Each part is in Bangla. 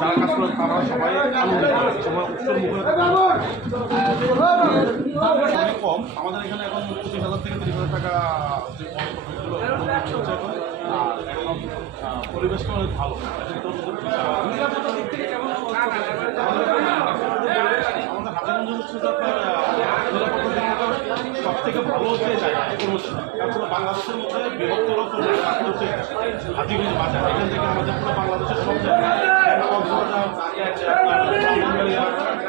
যারা কাজ করে তারা সবাই আনন্দিত সবাই উৎসব মুখে কম। আমাদের এখানে এখন 25,000 থেকে 30,000 টাকা যে এখন পরিবেশটা অনেক ভালো। আমাদের হাজিগঞ্জ হচ্ছে সব থেকে ভালো যে জায়গা তাছাড়া বাংলাদেশের মধ্যে বৃহত্তর হচ্ছে হাজিগঞ্জ বাজার। এখান থেকে আমাদের পুরো বাংলাদেশের সব জায়গায়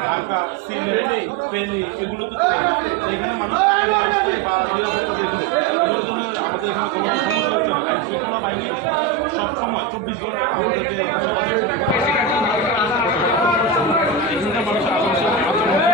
ঢাকা, সিলেট, ফেনী এগুলোতে এখানে মানুষ বা নিরাপত্তা এগুলোর জন্য আমাদের এখানে কোনো সমস্যা হচ্ছে না। শৃঙ্খলা বাহিনী সবসময় 24 ঘন্টা আমাদেরকে মানুষের আচরণ